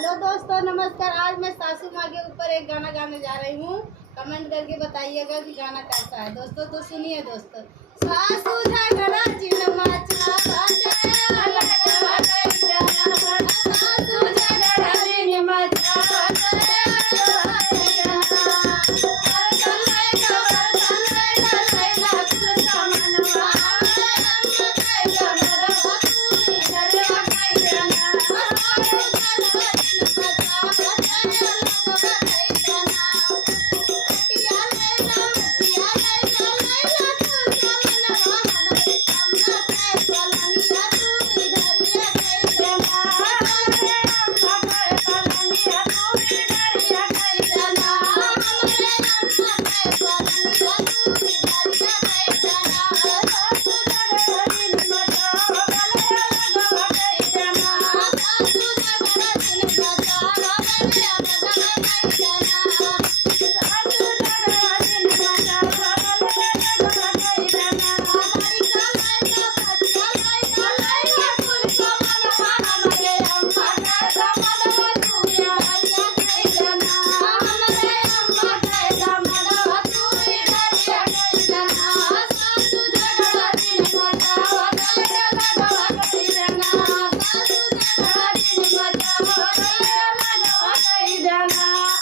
Hello दोस्तों, नमस्कार। आज मैं सासू माँ के ऊपर एक गाना गाने जा रही हूँ। कमेंट करके बताइएगा कि गाना कैसा है दोस्तों। तो सुनिए दोस्तों। सासू झगड़ा चिन्ह मचा